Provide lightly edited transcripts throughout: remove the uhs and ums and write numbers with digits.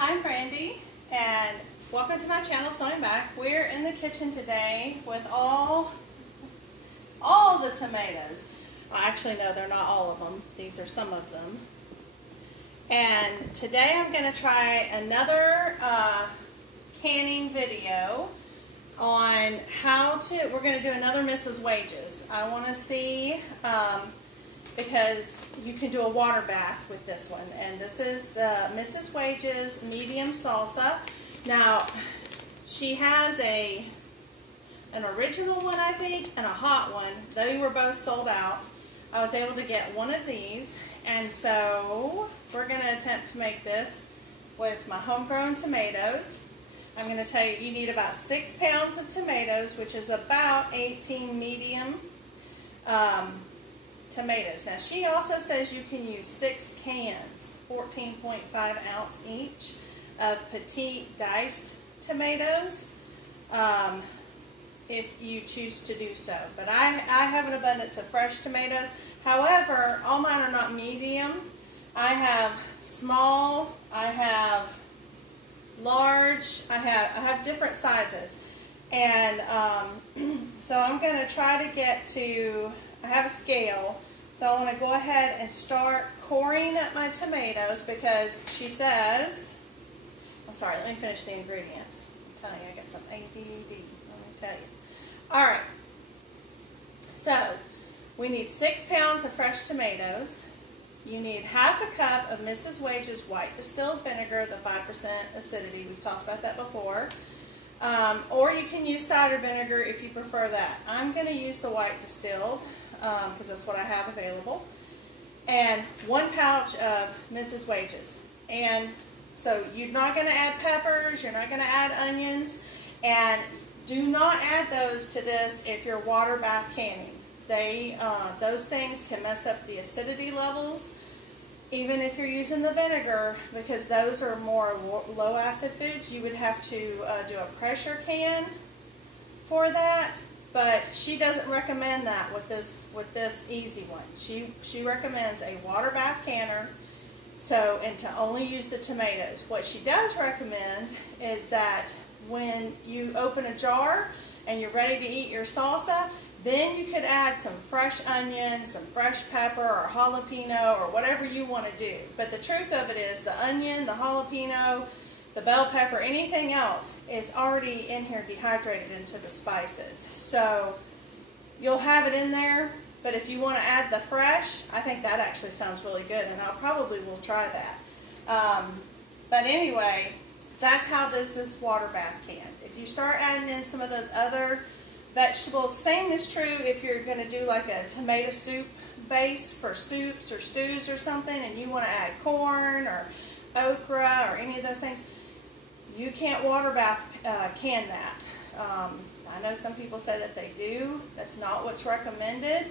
Hi, I'm Brandy, and welcome to my channel, Sewing Back. We're in the kitchen today with all the tomatoes. Well, actually, no, they're not all of them. These are some of them. And today I'm going to try another canning video on we're going to do another Mrs. Wages. I want to see, because you can do a water bath with this one. And this is the Mrs. Wages medium salsa. Now, she has an original one, I think, and a hot one. They were both sold out. I was able to get one of these, and so we're going to attempt to make this with my homegrown tomatoes. I'm going to tell you, you need about 6 pounds of tomatoes, which is about 18 medium tomatoes. Now, she also says you can use 6 cans, 14.5 ounce each, of petite diced tomatoes, if you choose to do so. But I have an abundance of fresh tomatoes. However, all mine are not medium. I have small, I have large, I have different sizes. And so I'm going to try to get to, I have a scale, so I want to go ahead and start coring up my tomatoes because she says, I'm sorry, let me finish the ingredients. I'm telling you, I got some ADD, let me tell you. Alright, so we need 6 pounds of fresh tomatoes. You need half a cup of Mrs. Wages white distilled vinegar, the 5% acidity. We've talked about that before. Or you can use cider vinegar if you prefer that. I'm going to use the white distilled because that's what I have available. And 1 pouch of Mrs. Wages. And so you're not going to add peppers, you're not going to add onions, and do not add those to this if you're water bath canning. Those things can mess up the acidity levels, even if you're using the vinegar, because those are more low acid foods. You would have to do a pressure can for that, but she doesn't recommend that with this easy one. She recommends a water bath canner, and to only use the tomatoes. What she does recommend is that when you open a jar and you're ready to eat your salsa, then you could add some fresh onions, some fresh pepper, or jalapeno, or whatever you want to do. But the truth of it is the onion, the jalapeno, the bell pepper, anything else is already in here dehydrated into the spices. So you'll have it in there, but if you want to add the fresh, I think that actually sounds really good, and I probably will try that. But anyway, that's how this is water bath canned. If you start adding in some of those other vegetables, same is true if you're going to do like a tomato soup base for soups or stews or something, and you want to add corn or okra or any of those things, you can't water bath can that. I know some people say that they do. That's not what's recommended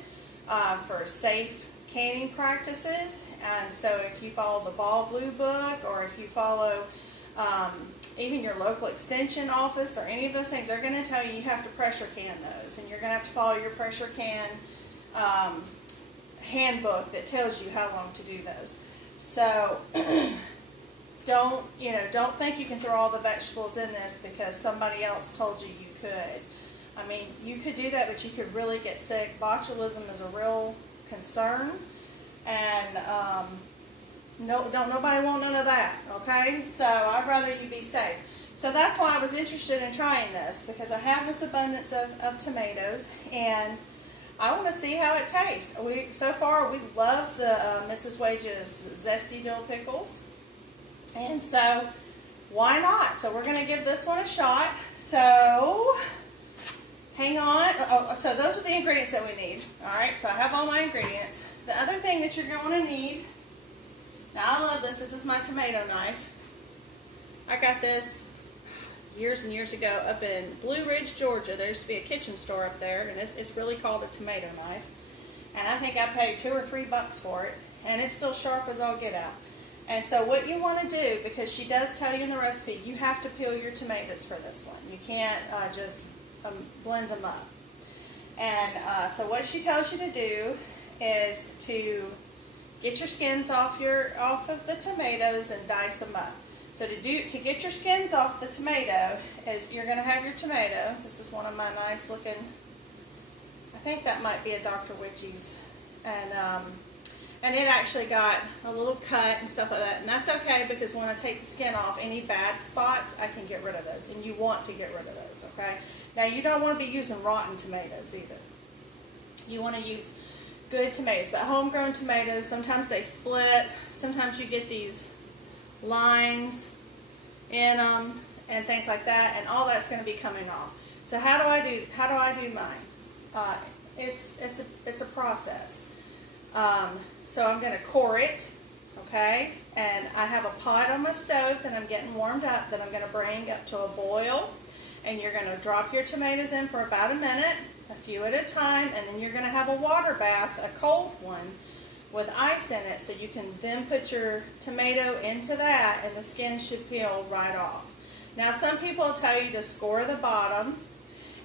for safe canning practices. And so if you follow the Ball Blue Book, or if you follow even your local extension office or any of those things, they're going to tell you you have to pressure can those, and you're going to have to follow your pressure can handbook that tells you how long to do those. So don't think you can throw all the vegetables in this because somebody else told you you could. I mean, you could do that, but you could really get sick. Botulism is a real concern, and nobody want none of that, okay? So I'd rather you be safe. So that's why I was interested in trying this, because I have this abundance of tomatoes, and I want to see how it tastes. So far, we love the Mrs. Wages zesty dill pickles, and so why not? So we're going to give this one a shot. So hang on. So those are the ingredients that we need. All right, so I have all my ingredients. The other thing that you're going to need, now I love this. This is my tomato knife. I got this years and years ago up in Blue Ridge, Georgia. There used to be a kitchen store up there, and it's really called a tomato knife. And I think I paid $2 or $3 for it, and it's still sharp as all get out. And so what you want to do, because she does tell you in the recipe, you have to peel your tomatoes for this one. You can't just blend them up. And so what she tells you to do is to get your skins off of the tomatoes and dice them up. So to get your skins off the tomato, is you're going to have your tomato. This is one of my nice looking, I think that might be a Dr. Witchy's, and it actually got a little cut and stuff like that, and that's okay, because when I take the skin off, any bad spots, I can get rid of those, and you want to get rid of those, okay? Now, you don't want to be using rotten tomatoes either. You want to use good tomatoes, but homegrown tomatoes, sometimes they split, sometimes you get these lines in them and things like that, and all that's going to be coming off. So how do I do mine? It's a process. So I'm going to core it, okay, and I have a pot on my stove that I'm getting warmed up that I'm going to bring up to a boil, and you're going to drop your tomatoes in for about a minute, a few at a time, and then you're going to have a water bath, a cold one, with ice in it, so you can then put your tomato into that, and the skin should peel right off. Now, some people will tell you to score the bottom,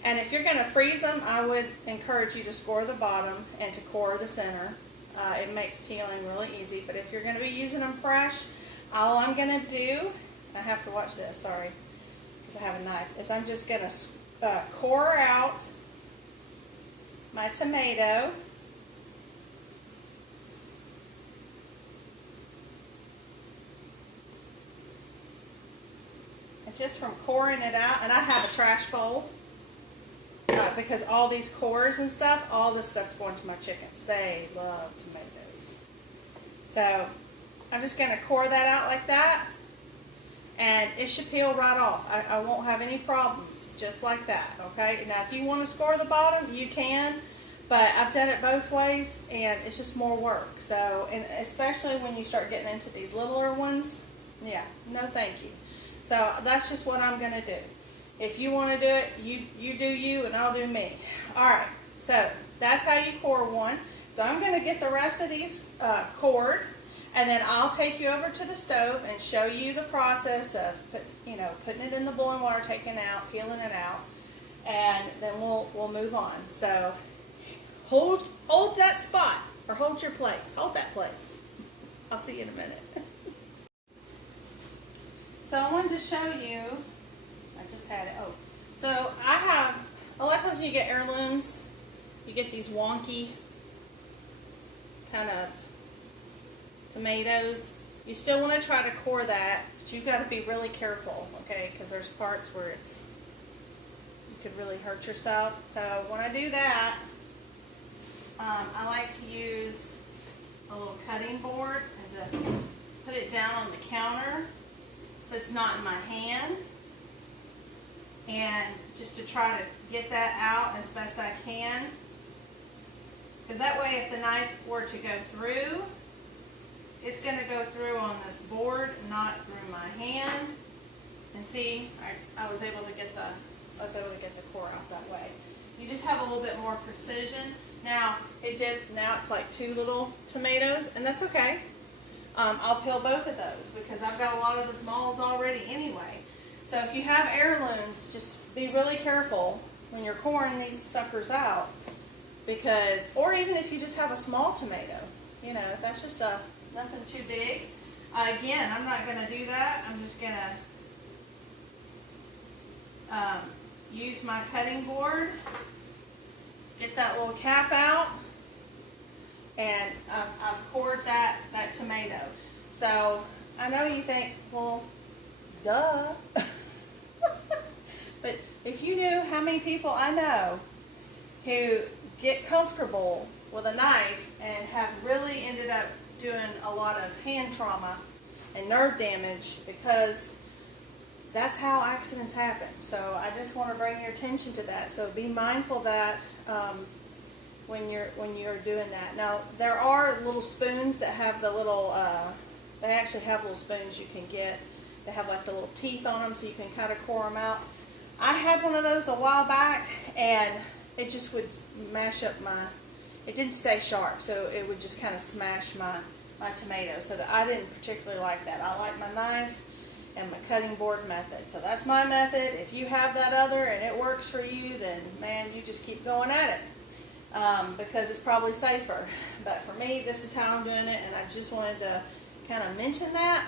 and if you're going to freeze them, I would encourage you to score the bottom and to core the center. It makes peeling really easy, but if you're going to be using them fresh, all I'm going to do, I have to watch this, sorry, because I have a knife, is I'm just going to core out my tomato. And just from coring it out, and I have a trash bowl, because all these cores and stuff, all this stuff's going to my chickens. They love tomatoes. So I'm just going to core that out like that, and it should peel right off. I won't have any problems, just like that, okay? Now, if you want to score the bottom, you can, but I've done it both ways, and it's just more work. So, and especially when you start getting into these littler ones, yeah, no thank you. So that's just what I'm going to do. If you want to do it, you do you, and I'll do me. All right, so that's how you core one. So I'm going to get the rest of these cored, and then I'll take you over to the stove and show you the process of putting it in the boiling water, taking it out, peeling it out, and then we'll move on. So hold that spot, or hold your place. Hold that place. I'll see you in a minute. So I wanted to show you. I just had it. Oh, so I have, a lot of times when you get heirlooms, you get these wonky kind of tomatoes. You still want to try to core that, but you've got to be really careful, okay? Because there's parts where you could really hurt yourself. So when I do that, I like to use a little cutting board and to put it down on the counter so it's not in my hand. And just to try to get that out as best I can, because that way if the knife were to go through, it's going to go through on this board, not through my hand. And see, I was able to get the core out that way. You just have a little bit more precision. Now it's like 2 little tomatoes, and that's okay. I'll peel both of those because I've got a lot of the smalls already anyway. So if you have heirlooms, just be really careful when you're coring these suckers out, because, or even if you just have a small tomato, if that's just nothing too big. Again, I'm not going to do that. I'm just going to use my cutting board, get that little cap out, and I've cored that tomato. So I know you think, well, duh. But if you knew how many people I know who get comfortable with a knife and have really ended up doing a lot of hand trauma and nerve damage, because that's how accidents happen. So I just want to bring your attention to that. So be mindful that when you're doing that. Now there are little spoons that have the little. They actually have little spoons you can get. They have like the little teeth on them, so you can kind of core them out. I had one of those a while back, and it just would mash up it didn't stay sharp, so it would just kind of smash my tomato, so that I didn't particularly like that. I like my knife and my cutting board method. So that's my method. If you have that other and it works for you, then man, you just keep going at it, because it's probably safer. But for me, this is how I'm doing it, and I just wanted to kind of mention that.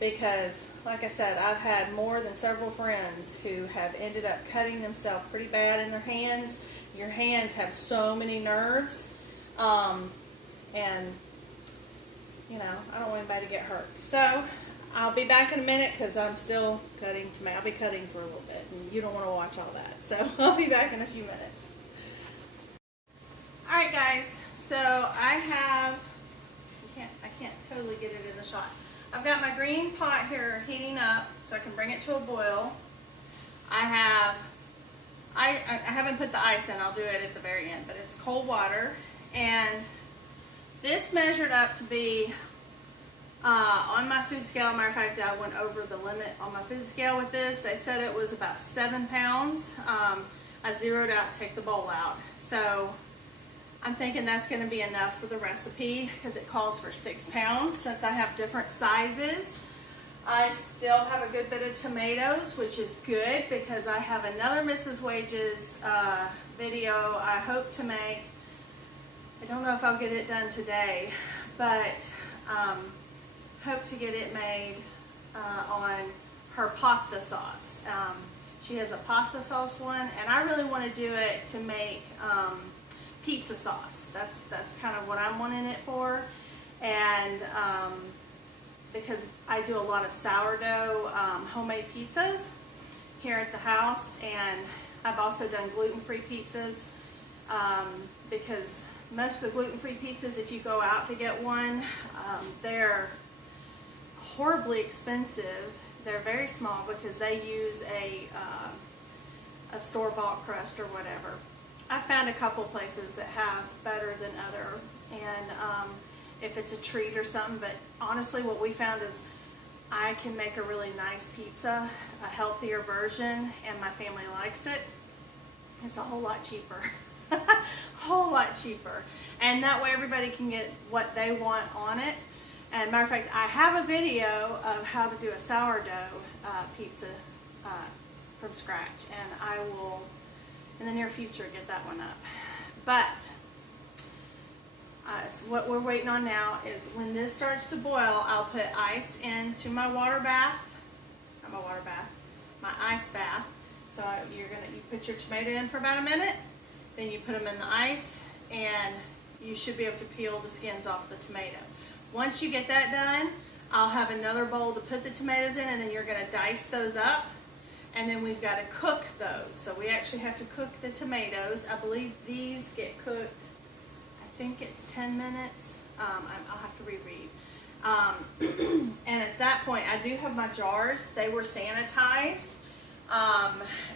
because, like I said, I've had more than several friends who have ended up cutting themselves pretty bad in their hands. Your hands have so many nerves, and you know, I don't want anybody to get hurt. So I'll be back in a minute because I'm still cutting tomato. I'll be cutting for a little bit, and you don't want to watch all that. So I'll be back in a few minutes. All right, guys. So I can't totally get it in the shot. I've got my green pot here heating up so I can bring it to a boil. I haven't put the ice in. I'll do it at the very end, but it's cold water, and this measured up to be on my food scale. Matter of fact, I went over the limit on my food scale with this. They said it was about 7 pounds. I zeroed out to take the bowl out. So I'm thinking that's going to be enough for the recipe because it calls for 6 pounds since I have different sizes. I still have a good bit of tomatoes, which is good because I have another Mrs. Wages video I hope to make. I don't know if I'll get it done today, but hope to get it made on her pasta sauce. She has a pasta sauce one, and I really want to do it to make pizza sauce. That's kind of what I'm wanting it for, and because I do a lot of sourdough homemade pizzas here at the house, and I've also done gluten-free pizzas because most of the gluten-free pizzas, if you go out to get one, they're horribly expensive. They're very small because they use a store-bought crust or whatever. I found a couple places that have better than other, and if it's a treat or something, but honestly what we found is I can make a really nice pizza, a healthier version, and my family likes it. It's a whole lot cheaper. Whole lot cheaper, and that way everybody can get what they want on it. And matter of fact, I have a video of how to do a sourdough pizza from scratch, and I will in the near future get that one up. But so what we're waiting on now is when this starts to boil, I'll put ice into my water bath, not my water bath, my ice bath. So you put your tomato in for about a minute, then you put them in the ice, and you should be able to peel the skins off the tomato. Once you get that done, I'll have another bowl to put the tomatoes in, and then you're going to dice those up, and then we've got to cook those. So we actually have to cook the tomatoes. I believe these get cooked, I think it's 10 minutes. I'll have to reread. And at that point, I do have my jars. They were sanitized,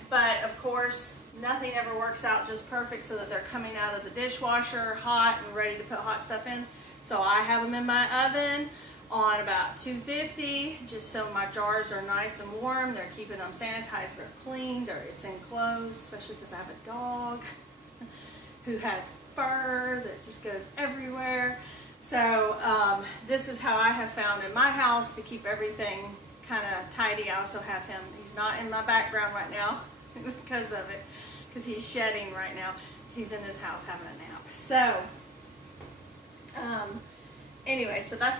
but of course, nothing ever works out just perfect so that they're coming out of the dishwasher hot and ready to put hot stuff in. So I have them in my oven on about 250, just so my jars are nice and warm. They're keeping them sanitized, they're clean, it's enclosed, especially because I have a dog who has fur that just goes everywhere. So this is how I have found in my house to keep everything kind of tidy. I also have him, he's not in my background right now because of it, because he's shedding right now. He's in his house having a nap. So anyway, so that's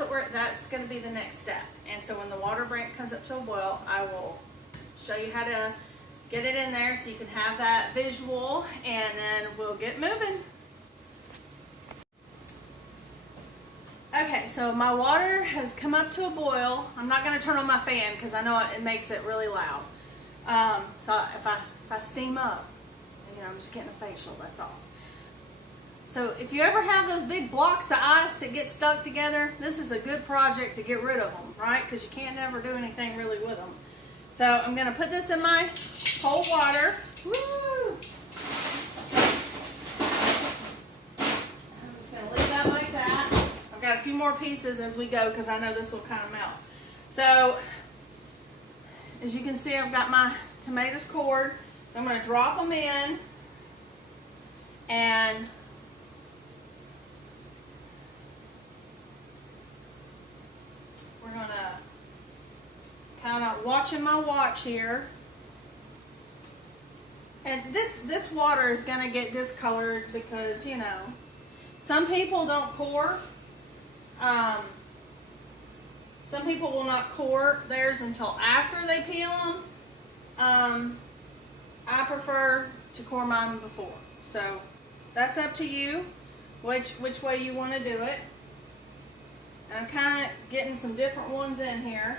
going to be the next step. And so when the water comes up to a boil, I will show you how to get it in there so you can have that visual, and then we'll get moving. Okay, so my water has come up to a boil. I'm not going to turn on my fan because I know it makes it really loud. So if I steam up, I'm just getting a facial, that's all. So if you ever have those big blocks of ice that get stuck together, this is a good project to get rid of them, right? Because you can't never do anything really with them. So I'm going to put this in my cold water. Woo! I'm just going to leave that like that. I've got a few more pieces as we go because I know this will kind of melt. So as you can see, I've got my tomatoes cored. So I'm going to drop them in, and we're going to kind of watching my watch here. And this water is going to get discolored because, some people don't core. So Some people will not core theirs until after they peel them. I prefer to core mine before. So that's up to you, which way you want to do it. And I'm kind of getting some different ones in here.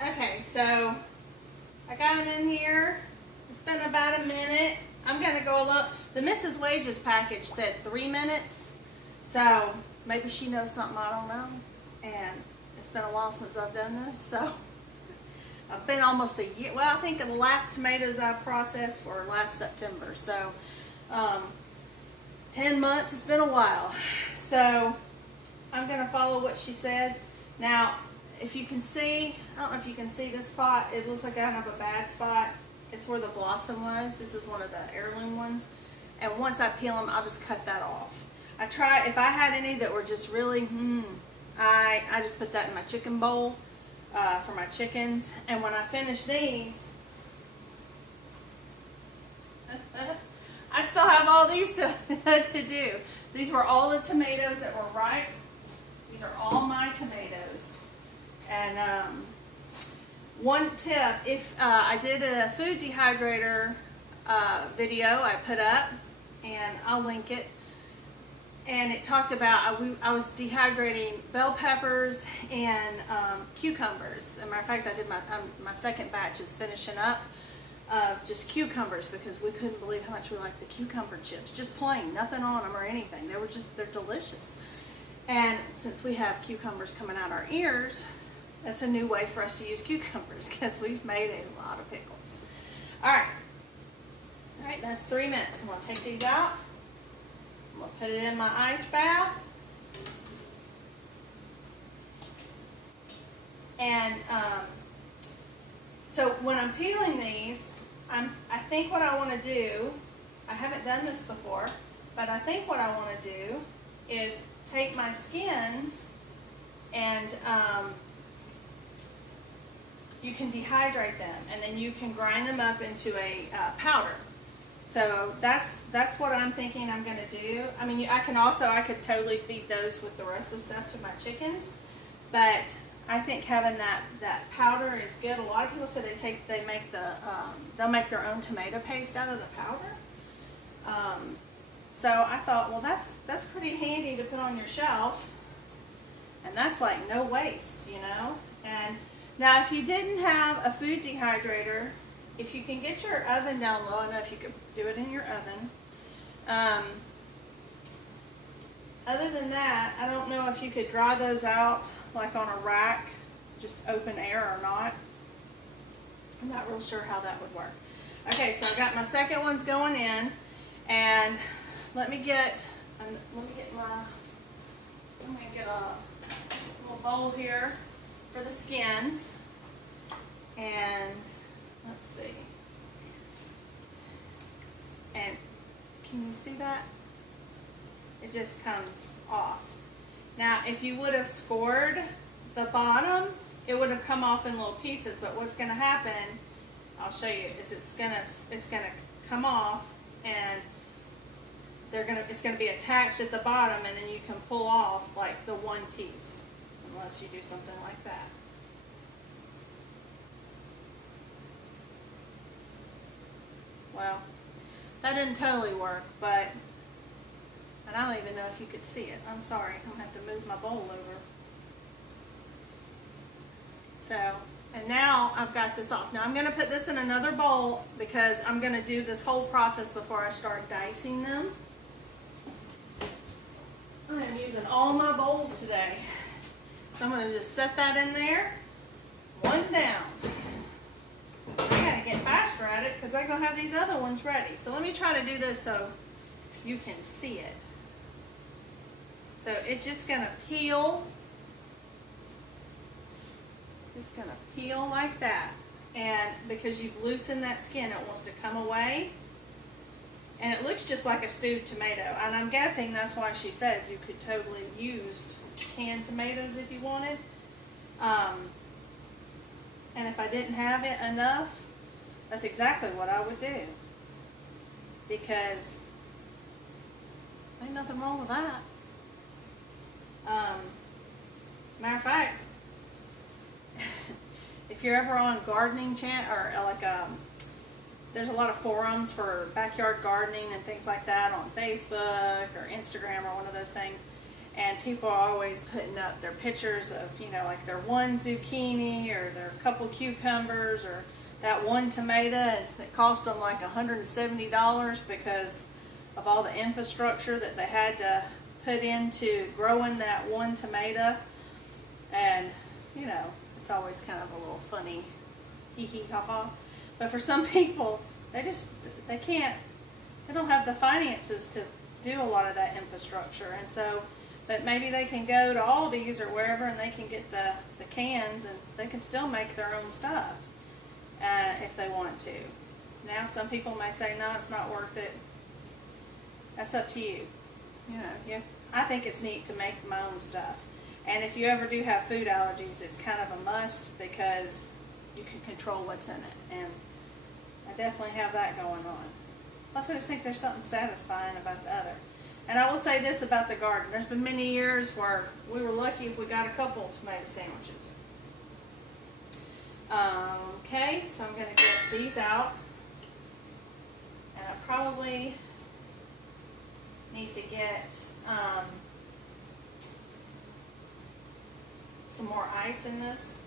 Okay, so I got them in here. It's been about a minute. I'm going to go look. The Mrs. Wages package said 3 minutes. So maybe she knows something I don't know. And it's been a while since I've done this. So I've been almost a year. Well, I think the last tomatoes I processed were last September. So 10 months, it's been a while. So I'm going to follow what she said. Now, if you can see, I don't know if you can see this spot. It looks like I have a bad spot. It's where the blossom was. This is one of the heirloom ones. And once I peel them, I'll just cut that off. I try, if I had any that were just really, I just put that in my chicken bowl for my chickens. And when I finish these, I still have all these to do. These were all the tomatoes that were ripe. These are all my tomatoes. And one tip, if I did a food dehydrator video I put up, and I'll link it, and it talked about I was dehydrating bell peppers and cucumbers. As a matter of fact, I did my second batch is finishing up of just cucumbers because we couldn't believe how much we liked the cucumber chips, just plain, nothing on them or anything. They're delicious. And since we have cucumbers coming out our ears, that's a new way for us to use cucumbers because we've made a lot of pickles. All right, that's 3 minutes. I'm going to take these out. I'm going to put it in my ice bath. And so when I'm peeling these, I think what I want to do, I haven't done this before, but I think what I want to do is take my skins and you can dehydrate them, and then you can grind them up into a powder. So that's what I'm thinking I'm going to do. I mean, I could totally feed those with the rest of the stuff to my chickens, but I think having that powder is good. A lot of people say they'll make their own tomato paste out of the powder. So I thought, well, that's pretty handy to put on your shelf, and that's like no waste, you know. And now, if you didn't have a food dehydrator, if you can get your oven down low enough, you could do it in your oven. Other than that, I don't know if you could dry those out like on a rack, just open air or not. I'm not real sure how that would work. Okay, so I got my second ones going in, and let me get a little bowl here for the skins, and let's see, and can you see that? It just comes off. Now, if you would have scored the bottom, it would have come off in little pieces, but what's going to happen, I'll show you, is it's going to come off, and it's going to be attached at the bottom, and then you can pull off like the one piece, unless you do something like that. Well, that didn't totally work, but, and I don't even know if you could see it. I'm sorry, I'm going to have to move my bowl over. So, and now I've got this off. Now I'm going to put this in another bowl because I'm going to do this whole process before I start dicing them. I am using all my bowls today. So I'm going to just set that in there, one down. I gotta get faster at it because I'm going to have these other ones ready. So let me try to do this so you can see it. So it's just going to peel. Just going to peel like that. And because you've loosened that skin, it wants to come away. And it looks just like a stewed tomato. And I'm guessing that's why she said you could totally use canned tomatoes if you wanted. And if I didn't have it enough, that's exactly what I would do. because ain't nothing wrong with that. Matter of fact, if you're ever on gardening or there's a lot of forums for backyard gardening and things like that on Facebook or Instagram or one of those things, and people are always putting up their pictures of, like their one zucchini or their couple cucumbers or that one tomato that cost them like $170 because of all the infrastructure that they had to put into growing that one tomato. And, it's always kind of a little funny, hee hee ha ha. But for some people, they don't have the finances to do a lot of that infrastructure. And so, but maybe they can go to Aldi's or wherever and they can get the cans and they can still make their own stuff if they want to. Now, some people may say, no, it's not worth it. That's up to you. I think it's neat to make my own stuff. And if you ever do have food allergies, it's kind of a must because you can control what's in it. And I definitely have that going on. Plus, I just think there's something satisfying about the other. And I will say this about the garden. There's been many years where we were lucky if we got a couple tomato sandwiches. Okay, so I'm going to get these out. And I probably need to get some more ice in this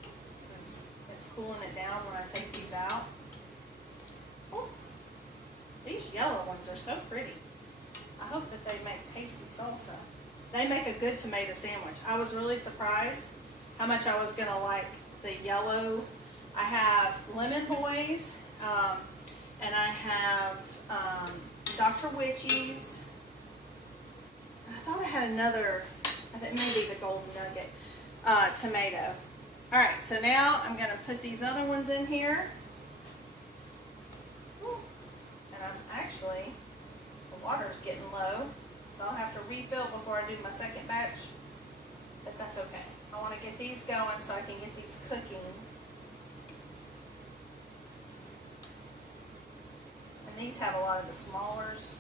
because it's cooling it down when I take these out. Oh, these yellow ones are so pretty. I hope that they make tasty salsa. They make a good tomato sandwich. I was really surprised how much I was going to like the yellow. I have lemon boys, and I have Dr. Witchy's. I thought I had another, I think maybe the Golden Nugget tomato. All right, so now I'm going to put these other ones in here. Ooh. And I'm actually, the water's getting low, so I'll have to refill before I do my second batch, but that's okay. I want to get these going so I can get these cooking. And these have a lot of the smallers.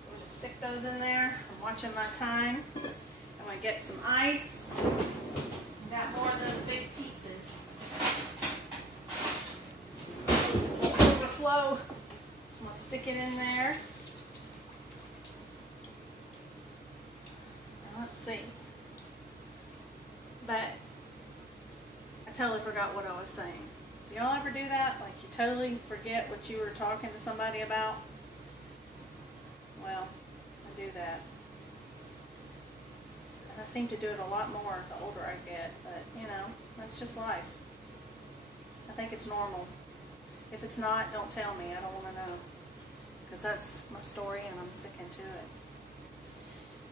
So we'll just stick those in there. I'm watching my time. I'm going to get some ice. Got more of those big pieces. This will overflow. I'm going to stick it in there. Now let's see. But I totally forgot what I was saying. Do y'all ever do that? Like you totally forget what you were talking to somebody about? Well, I do that. I seem to do it a lot more the older I get, but that's just life. I think it's normal. If it's not, don't tell me. I don't want to know. Because that's my story and I'm sticking to it.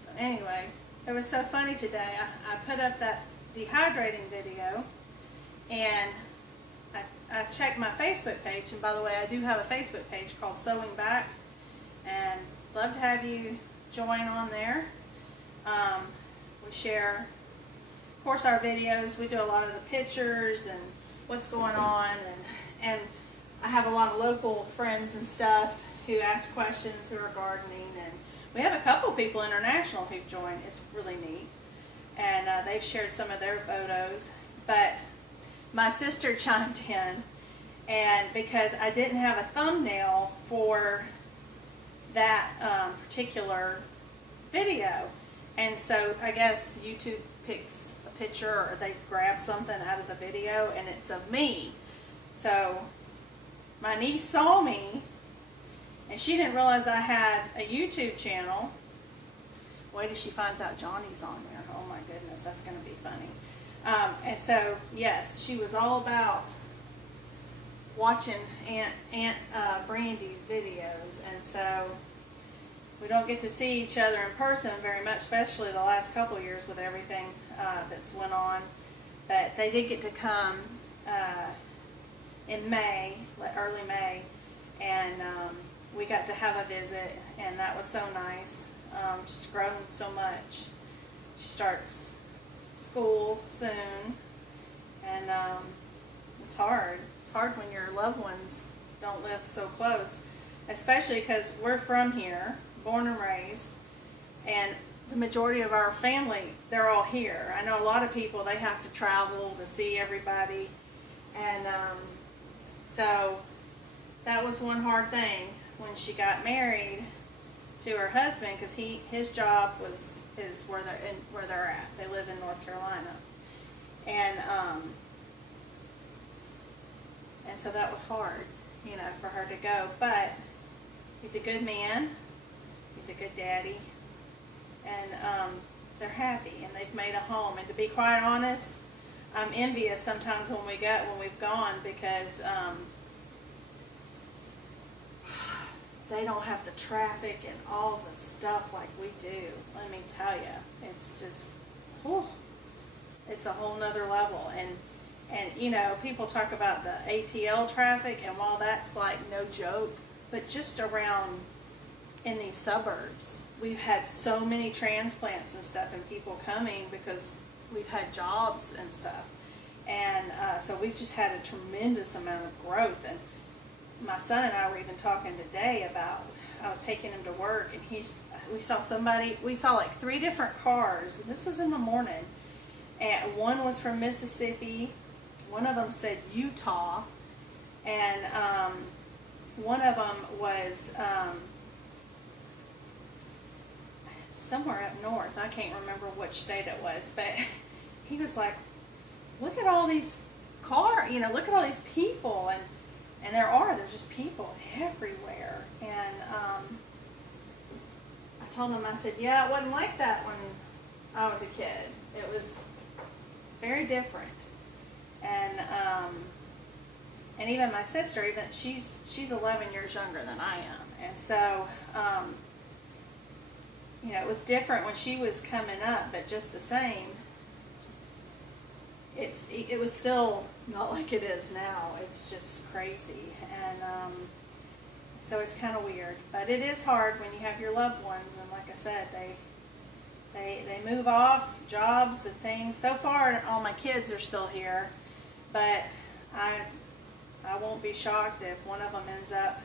So anyway, it was so funny today. I put up that dehydrating video and I checked my Facebook page. And by the way, I do have a Facebook page called Sewing Back. And love to have you join on there. We share, of course, our videos. We do a lot of the pictures and what's going on, and I have a lot of local friends and stuff who ask questions, who are gardening, and we have a couple people international who've joined. It's really neat, and they've shared some of their photos. But my sister chimed in, and because I didn't have a thumbnail for that particular video. And so I guess YouTube picks a picture or they grab something out of the video and it's of me. So my niece saw me and she didn't realize I had a YouTube channel. Wait till she finds out Johnny's on there. Oh my goodness, that's going to be funny. And so, yes, she was all about watching Aunt Brandy's videos. And so we don't get to see each other in person very much, especially the last couple of years with everything that's went on. But they did get to come in May, early May, and we got to have a visit, and that was so nice. She's grown so much. She starts school soon, and it's hard. It's hard when your loved ones don't live so close. especially because we're from here, born and raised, and the majority of our family, they're all here. I know a lot of people, they have to travel to see everybody, and so that was one hard thing when she got married to her husband, because his job is where they're at. They live in North Carolina, and so that was hard, you know, for her to go. But he's a good man. He's a good daddy, and they're happy, and they've made a home. And to be quite honest, I'm envious sometimes when we've gone, because they don't have the traffic and all the stuff like we do. Let me tell you, it's just, whew, it's a whole nother level. And you know, people talk about the ATL traffic, and while that's like no joke, but just around in these suburbs, we've had so many transplants and stuff, and people coming because we've had jobs and stuff. And so we've just had a tremendous amount of growth. And my son and I were even talking today about, I was taking him to work, and we saw like 3 different cars, and this was in the morning, and one was from Mississippi, one of them said Utah, and one of them was somewhere up north. I can't remember which state it was, but he was like, look at all these cars, you know, look at all these people, and there's just people everywhere. And I told him, I said, yeah, it wasn't like that when I was a kid. It was very different. And even my sister, even she's 11 years younger than I am, and so you know, it was different when she was coming up, but just the same, it was still not like it is now. It's just crazy. And so it's kind of weird, but it is hard when you have your loved ones, and like I said, they move off, jobs and things. So far all my kids are still here, but I won't be shocked if one of them ends up,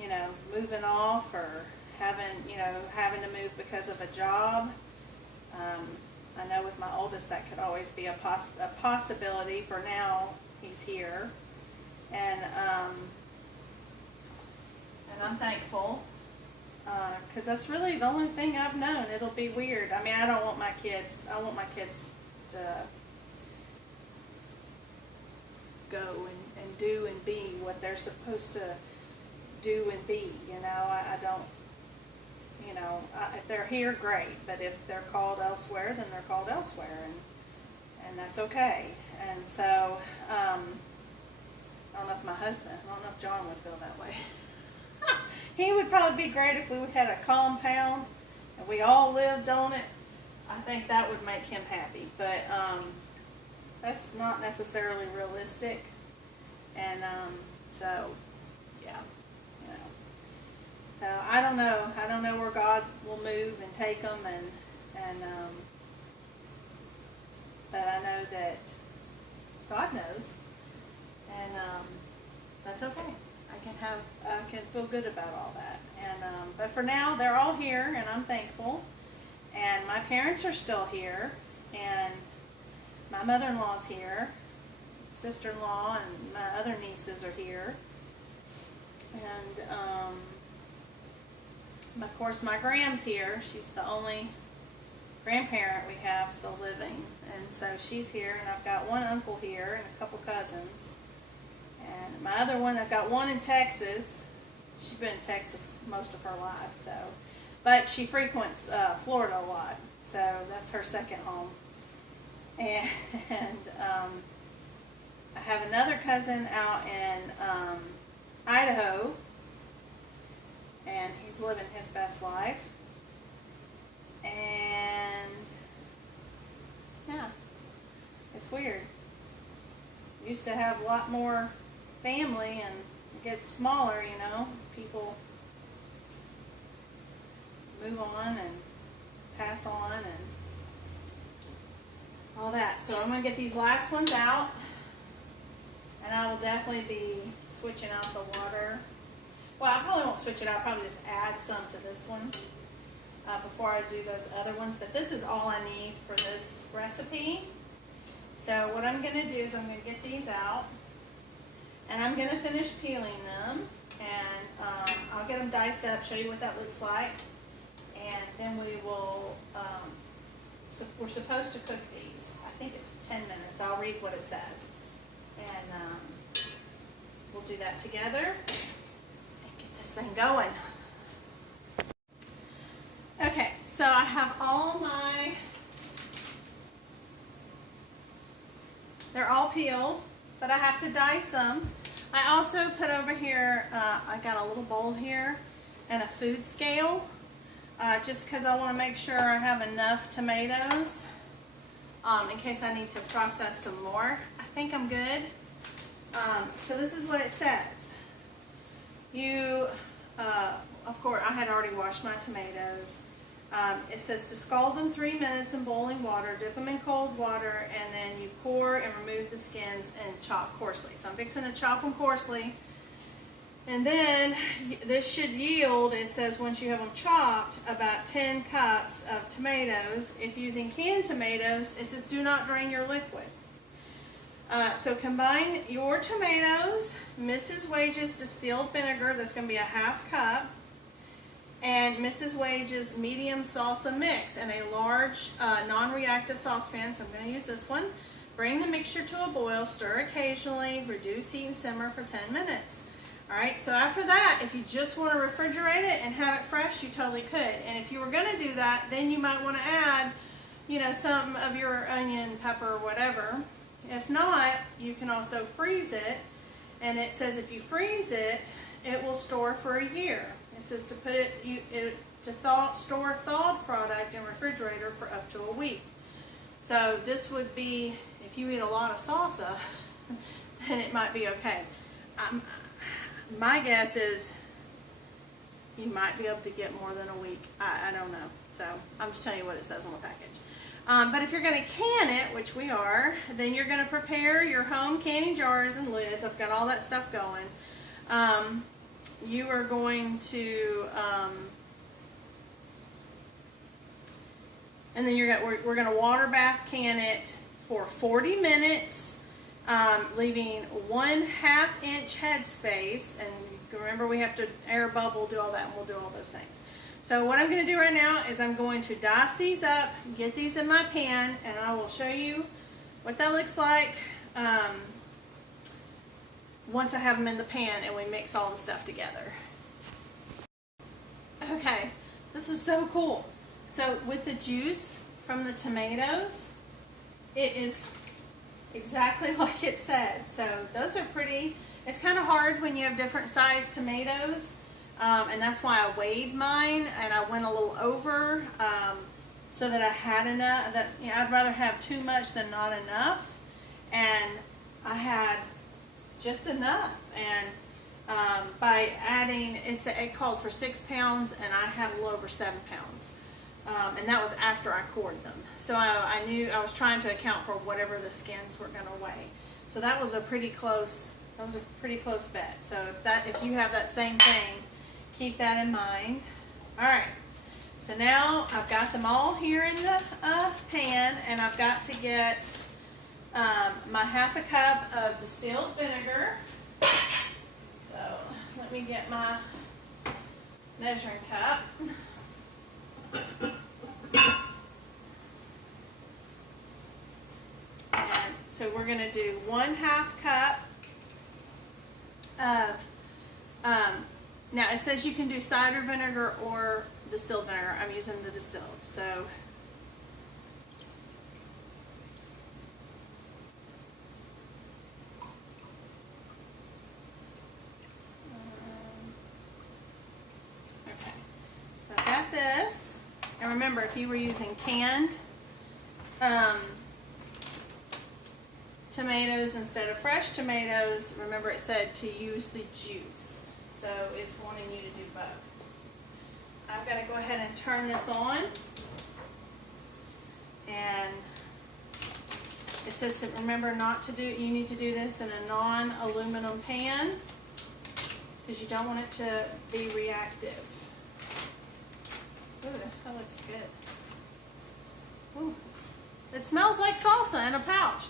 you know, moving off, or having to move because of a job. I know with my oldest that could always be a possibility. For now, he's here, and I'm thankful, because that's really the only thing I've known. It'll be weird. I mean, I want my kids to go and do and be what they're supposed to do and be. You know, I don't. You know, if they're here, great. But if they're called elsewhere, then they're called elsewhere, and that's okay. And so, I don't know if I don't know if John would feel that way. He would probably be great if we had a compound and we all lived on it. I think that would make him happy. But that's not necessarily realistic. And so, yeah. So I don't know. I don't know where God will move and take them, but I know that God knows, and that's okay. I can feel good about all that. And but for now, they're all here, and I'm thankful. And my parents are still here, and my mother-in-law's here, sister-in-law, and my other nieces are here, and of course, my Gram's here. She's the only grandparent we have still living. And so she's here, and I've got one uncle here and a couple cousins. And my other one, I've got one in Texas. She's been in Texas most of her life, so. But she frequents Florida a lot, so that's her second home. And I have another cousin out in Idaho, and he's living his best life. And yeah, it's weird. Used to have a lot more family, and it gets smaller, you know. People move on and pass on and all that. So I'm going to get these last ones out, and I will definitely be switching out the water. well, I probably won't switch it out. I'll probably just add some to this one before I do those other ones. But this is all I need for this recipe. So what I'm going to do is I'm going to get these out, and I'm going to finish peeling them, and I'll get them diced up, show you what that looks like, and then we will, so we're supposed to cook these. I think it's 10 minutes. I'll read what it says, and we'll do that together and get this thing going. Okay, so I have all my, they're all peeled, but I have to dice them. I also put over here, I got a little bowl here and a food scale, just because I want to make sure I have enough tomatoes in case I need to process some more. I think I'm good. So this is what it says. You, of course, I had already washed my tomatoes. It says to scald them 3 minutes in boiling water, dip them in cold water, and then you core and remove the skins and chop coarsely. So I'm fixing to chop them coarsely. And then this should yield, it says once you have them chopped, about 10 cups of tomatoes. If using canned tomatoes, it says do not drain your liquid. So combine your tomatoes, Mrs. Wages distilled vinegar, that's going to be a ½ cup, and Mrs. Wages medium salsa mix in a large non-reactive saucepan, so I'm going to use this one. Bring the mixture to a boil, stir occasionally, reduce heat and simmer for 10 minutes. Alright, so after that, if you just want to refrigerate it and have it fresh, you totally could. And if you were going to do that, then you might want to add, you know, some of your onion, pepper, whatever. If not, you can also freeze it. And it says if you freeze it, it will store for a year. It says to put it, store thawed product in refrigerator for up to a week. So this would be, if you eat a lot of salsa, then it might be okay. My guess is you might be able to get more than a week. I don't know. So I'm just telling you what it says on the package. But if you're going to can it, which we are, then you're going to prepare your home canning jars and lids. I've got all that stuff going. You are going to, and then we're going to water bath can it for 40 minutes, leaving 1/2 inch headspace. And remember, we have to air bubble, do all that, and we'll do all those things. So what I'm going to do right now is I'm going to dice these up, get these in my pan, and I will show you what that looks like once I have them in the pan and we mix all the stuff together. Okay, this was so cool. So with the juice from the tomatoes, it is exactly like it said. So those are pretty, it's kind of hard when you have different size tomatoes, and that's why I weighed mine and I went a little over so that I had enough. That, you know, I'd rather have too much than not enough, and I had just enough. And by adding, it called for 6 pounds, and I had a little over 7 pounds. And that was after I cored them. So I knew I was trying to account for whatever the skins were going to weigh. So that was a pretty close bet. So if you have that same thing, keep that in mind. All right. So now I've got them all here in the pan, and I've got to get my ½ cup of distilled vinegar. So let me get my measuring cup. And so we're going to do 1/2 cup of, now it says you can do cider vinegar or distilled vinegar. I'm using the distilled. So okay, so I've got this. And remember, if you were using canned tomatoes instead of fresh tomatoes, remember it said to use the juice. So it's wanting you to do both. I've got to go ahead and turn this on. And it says to remember not to do, you need to do this in a non-aluminum pan, because you don't want it to be reactive. Ooh, that looks good. Ooh, it smells like salsa in a pouch.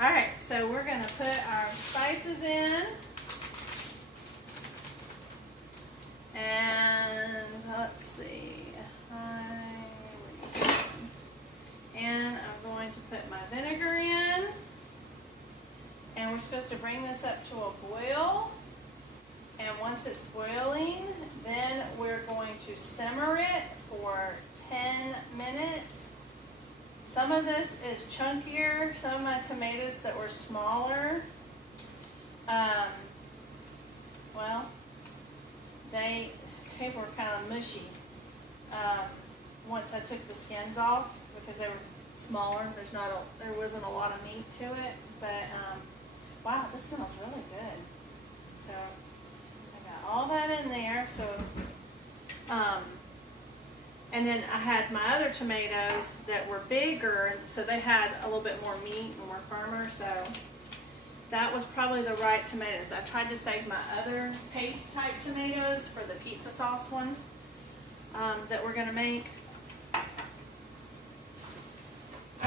All right, so we're gonna put our spices in. And let's see. And I'm going to put my vinegar in. And we're supposed to bring this up to a boil. And once it's boiling, then we're going to simmer it for 10 minutes. Some of this is chunkier. Some of my tomatoes that were smaller, well, they were kind of mushy once I took the skins off because they were smaller. There wasn't a lot of meat to it, but wow, this smells really good. So I got all that in there. So and then I had my other tomatoes that were bigger, so they had a little bit more meat and more firmer. So that was probably the right tomatoes. I tried to save my other paste type tomatoes for the pizza sauce one that we're gonna make. All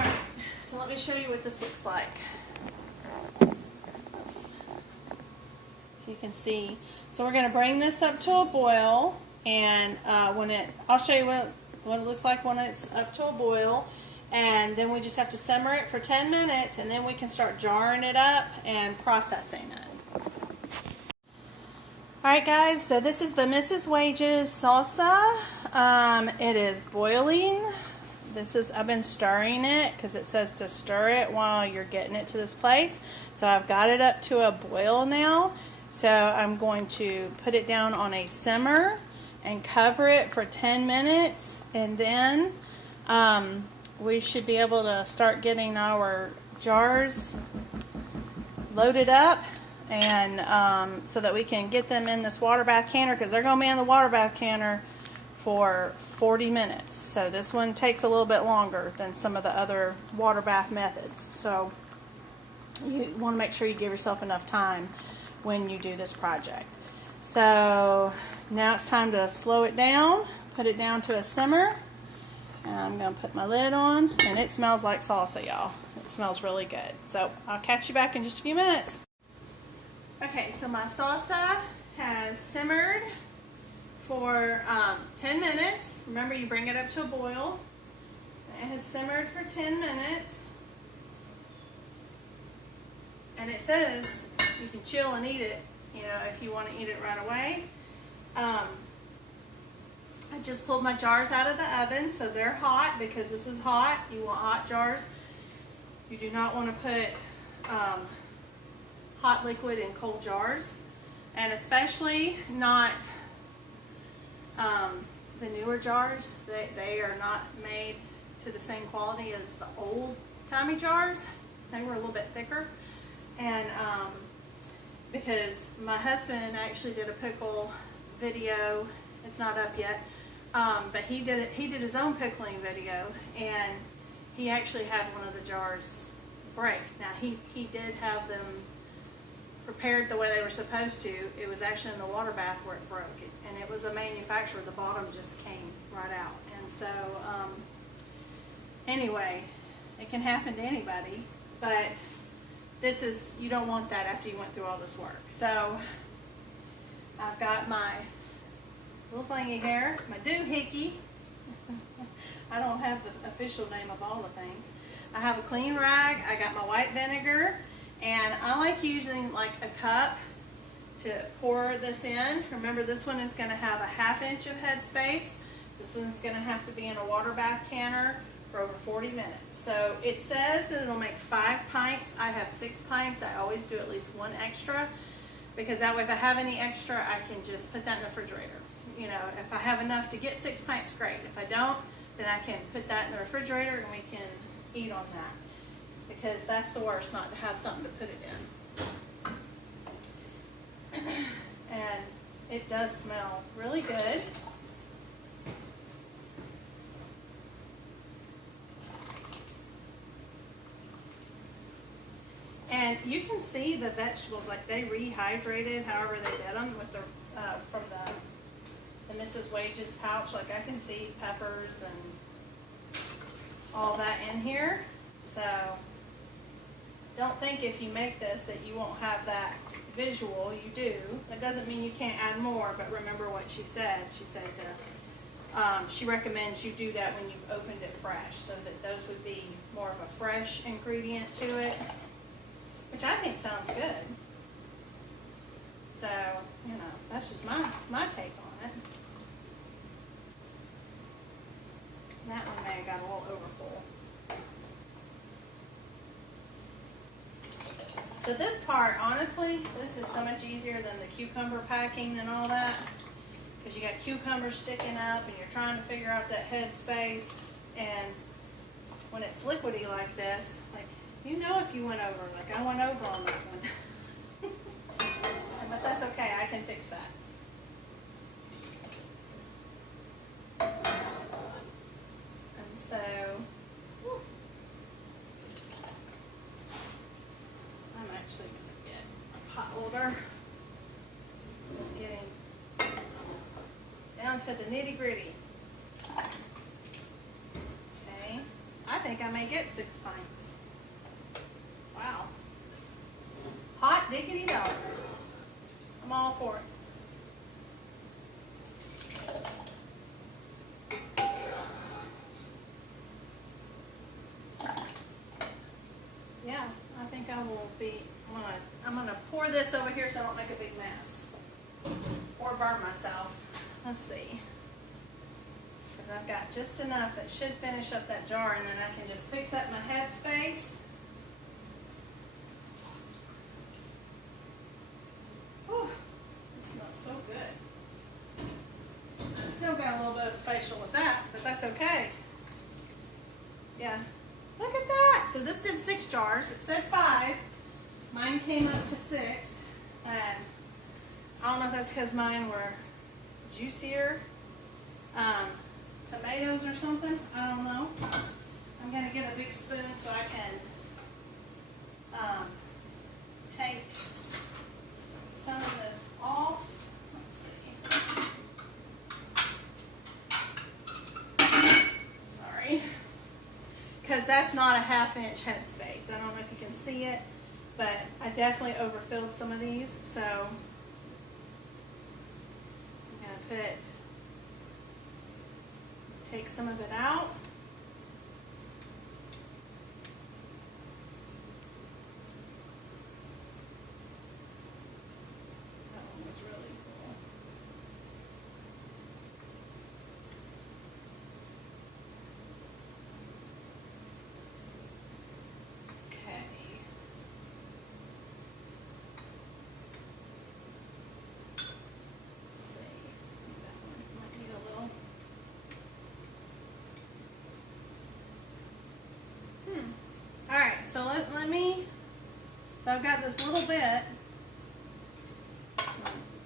right, so let me show you what this looks like. Oops. So you can see. So we're gonna bring this up to a boil, and I'll show you what it looks like when it's up to a boil. And then we just have to simmer it for 10 minutes, and then we can start jarring it up and processing it. All right, guys, so this is the Mrs. Wages salsa. It is boiling. I've been stirring it because it says to stir it while you're getting it to this place. So I've got it up to a boil now. So I'm going to put it down on a simmer and cover it for 10 minutes, and then we should be able to start getting our jars loaded up, and so that we can get them in this water bath canner, because they're going to be in the water bath canner for 40 minutes. So this one takes a little bit longer than some of the other water bath methods. So you want to make sure you give yourself enough time when you do this project. So now it's time to slow it down, put it down to a simmer. And I'm going to put my lid on, and it smells like salsa, y'all. It smells really good. So I'll catch you back in just a few minutes. Okay, so my salsa has simmered for 10 minutes. Remember, you bring it up to a boil. It has simmered for 10 minutes. And it says you can chill and eat it, if you want to eat it right away. I just pulled my jars out of the oven, so they're hot because this is hot. You want hot jars. You do not want to put hot liquid in cold jars, and especially not the newer jars. They are not made to the same quality as the old-timey jars. They were a little bit thicker, and because my husband actually did a pickle video. It's not up yet, but he did his own pickling video, and he actually had one of the jars break. Now he did have them prepared the way they were supposed to. It was actually in the water bath where it broke, and it was a manufacturer. The bottom just came right out, and so anyway, it can happen to anybody, but you don't want that after you went through all this work. So I've got my little thingy here, my doohickey. I don't have the official name of all the things. I have a clean rag. I got my white vinegar, and I like using like a cup to pour this in. Remember, this one is going to have a 1/2 inch of head space. This one's going to have to be in a water bath canner for over 40 minutes. So it says that it'll make 5 pints. I have 6 pints. I always do at least 1 extra, because that way if I have any extra, I can just put that in the refrigerator. If I have enough to get 6 pints, great. If I don't, then I can put that in the refrigerator and we can eat on that, because that's the worst, not to have something to put it in. And it does smell really good. And And you can see the vegetables, like they rehydrated however they did them with the from the Mrs. Wages pouch. Like I can see peppers and all that in here. So don't think if you make this that you won't have that visual. You do. That doesn't mean you can't add more, but remember what she said. She said she recommends you do that when you've opened it fresh, so that those would be more of a fresh ingredient to it, which I think sounds good. So, you know, that's just my take on it. That one may have got a little overfull. So this part, honestly, this is so much easier than the cucumber packing and all that, because you got cucumbers sticking up and you're trying to figure out that head space. And when it's liquidy like this, like, you know, if you went over, like I went over on that one. But that's okay, I can fix that. And so, I'm actually going to get a pot holder. Getting down to the nitty gritty. Okay, I think I may get 6 pints. Wow. Hot diggity dog. I'm all for it. Yeah, I think I will be, I'm gonna pour this over here so I don't make a big mess. Or burn myself. Let's see. Because I've got just enough that should finish up that jar, and then I can just fix up my head space. Whew, it smells so good. I still got a little bit of facial with that, but that's okay. Yeah. Look at that. So this did 6 jars. It said 5. Mine came up to 6. And I don't know if that's because mine were juicier tomatoes or something. I don't know. I'm going to get a big spoon so I can take some of this off. Let's see. Sorry. Because that's not a 1/2 inch headspace. I don't know if you can see it, but I definitely overfilled some of these. So I'm going to take some of it out. That one was really full. Okay. Let's see. That one might need a little. All right, so let me, so I've got this little bit.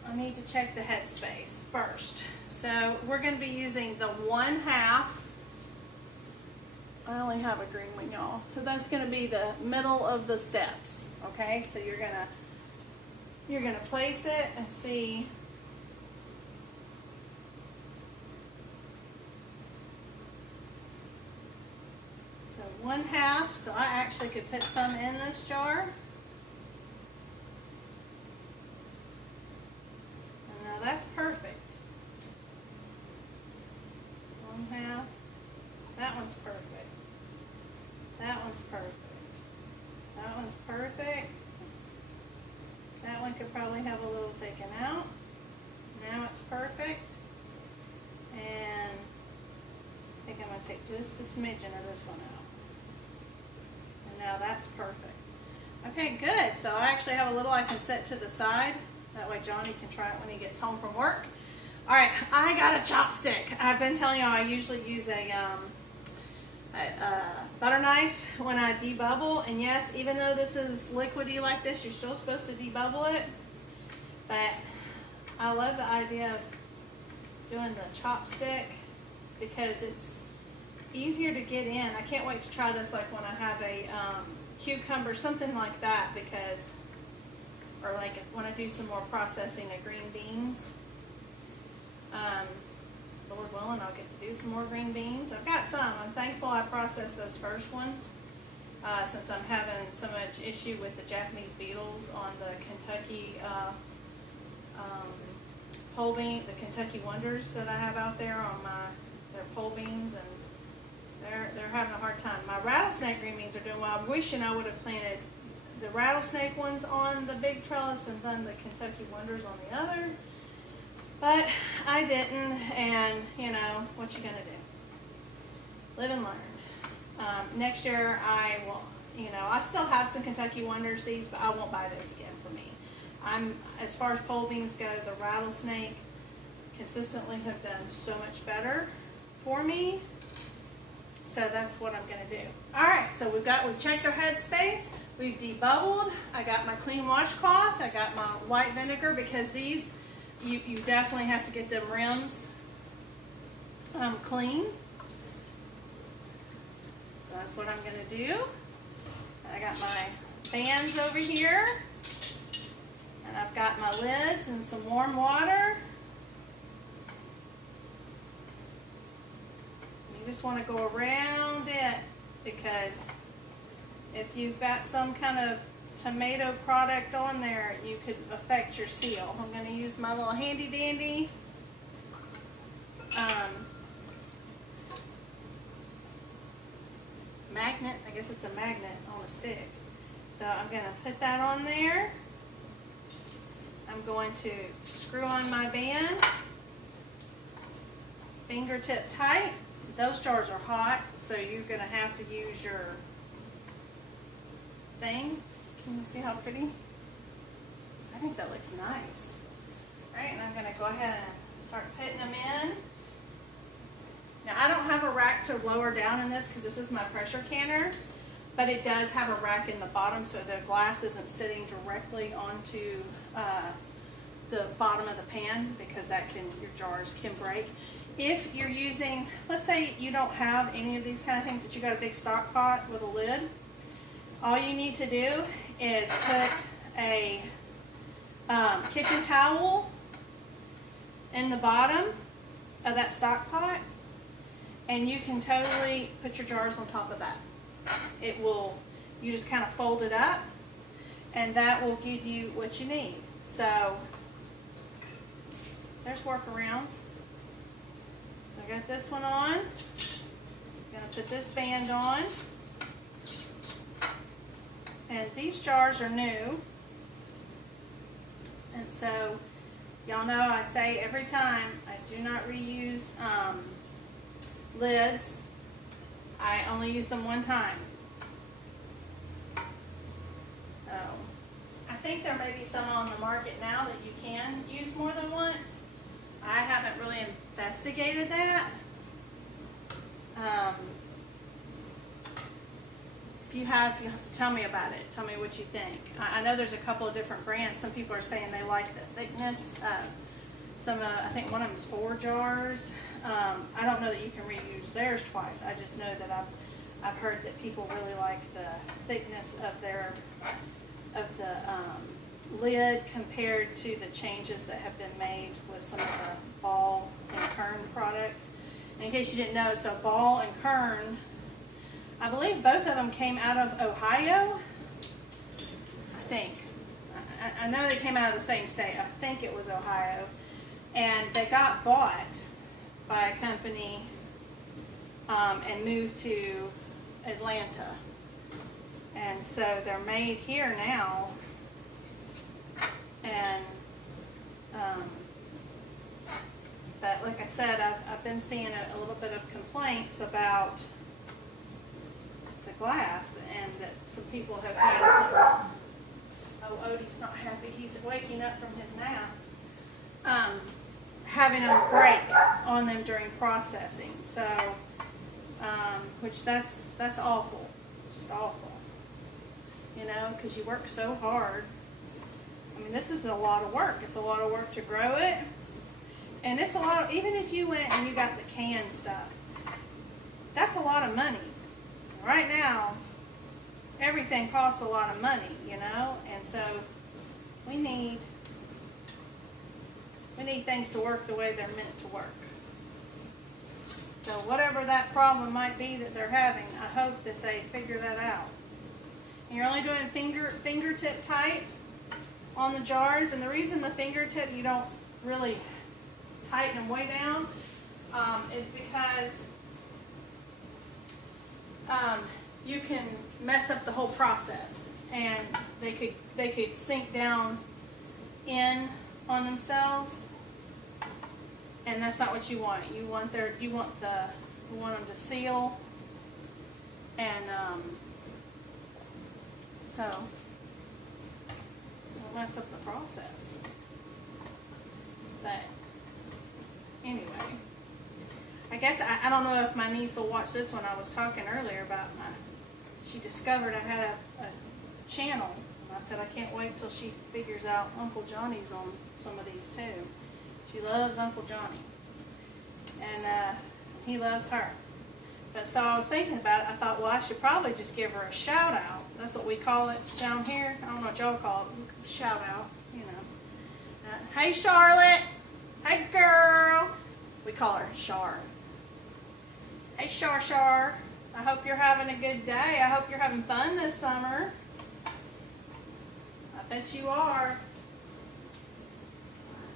I need to check the headspace first. So we're going to be using the 1/2. I only have a green one, y'all. So that's going to be the middle of the steps. Okay, so you're gonna place it and see. So 1/2. So I actually could put some in this jar. And now that's perfect. 1/2. That one's perfect. That one's perfect. That one's perfect. That one could probably have a little taken out. Now it's perfect. And I think I'm going to take just a smidgen of this one out. And now that's perfect. Okay, good. So I actually have a little I can set to the side. That way Johnny can try it when he gets home from work. All right, I got a chopstick. I've been telling y'all I usually use a butter knife when I debubble. And yes, even though this is liquidy like this, you're still supposed to debubble it. But I love the idea of doing the chopstick because it's easier to get in. I can't wait to try this like when I have a cucumber, something like that, because, or like when I do some more processing of green beans. Lord willing, I'll get to do some more green beans. I've got some. I'm thankful I processed those first ones, since I'm having so much issue with the Japanese beetles on the Kentucky pole bean, the Kentucky Wonders that I have out there on their pole beans, and they're having a hard time. My rattlesnake green beans are doing well. I'm wishing I would have planted the rattlesnake ones on the big trellis and done the Kentucky Wonders on the other. But I didn't, and you know, what you gonna do? Live and learn. Next year I will, you know, I still have some Kentucky Wonder seeds, but I won't buy those again for me. As far as pole beans go, the rattlesnake consistently have done so much better for me. So that's what I'm gonna do. All right, so we've checked our headspace. We've debubbled. I got my clean washcloth. I got my white vinegar, because these, you definitely have to get them rims clean. So that's what I'm gonna do. I got my bands over here, and I've got my lids and some warm water. You just want to go around it, because if you've got some kind of tomato product on there, you could affect your seal. I'm going to use my little handy dandy magnet. I guess it's a magnet on a stick. So I'm going to put that on there. I'm going to screw on my band, fingertip tight. Those jars are hot, so you're going to have to use your thing. Can you see how pretty? I think that looks nice. All right, and I'm going to go ahead and start putting them in. Now, I don't have a rack to lower down in this because this is my pressure canner, but it does have a rack in the bottom, so the glass isn't sitting directly onto the bottom of the pan, because your jars can break. If you're using, let's say you don't have any of these kind of things, but you got a big stock pot with a lid, all you need to do is put a kitchen towel in the bottom of that stock pot, and you can totally put your jars on top of that. You just kind of fold it up, and that will give you what you need. So there's workarounds. So I got this one on. I'm gonna put this band on. And these jars are new. And so, y'all know I say every time, I do not reuse lids. I only use them one time. So, I think there may be some on the market now that you can use more than once. I haven't really investigated that. If you have to tell me about it. Tell me what you think. I know there's a couple of different brands. Some people are saying they like the thickness. I think one of them is 4 jars. I don't know that you can reuse theirs twice. I just know that I've heard that people really like the thickness of the lid compared to the changes that have been made with some of the Ball and Kern products. And in case you didn't know, so Ball and Kern, I believe both of them came out of Ohio. I think. I know they came out of the same state. I think it was Ohio. And they got bought by a company and moved to Atlanta. And so they're made here now. And but like I said, I've been seeing a little bit of complaints about the glass, and that some people have had some. Oh, Odie's not happy. He's waking up from his nap. Having a break on them during processing. So, which that's awful. It's just awful. You know, because you work so hard. I mean, this is a lot of work. It's a lot of work to grow it. And it's a lot of, even if you went and you got the canned stuff, that's a lot of money. Right now, everything costs a lot of money, you know, and so we need things to work the way they're meant to work. So whatever that problem might be that they're having, I hope that they figure that out. And you're only doing fingertip tight on the jars, and the reason the fingertip you don't really tighten them way down is because you can mess up the whole process, and they could sink down in on themselves, and that's not what you want. You want them to seal, and so it'll mess up the process. But anyway, I guess I don't know if my niece will watch this one. I was talking earlier about she discovered I had a channel, and I said I can't wait till she figures out Uncle Johnny's on some of these too. She loves Uncle Johnny, and he loves her. But so I was thinking about it. I thought, well, I should probably just give her a shout out. That's what we call it down here. I don't know what y'all call it. Shout out, you know. Hey, Charlotte. Hey, girl. We call her Char. Hey, Char. I hope you're having a good day. I hope you're having fun this summer. I bet you are.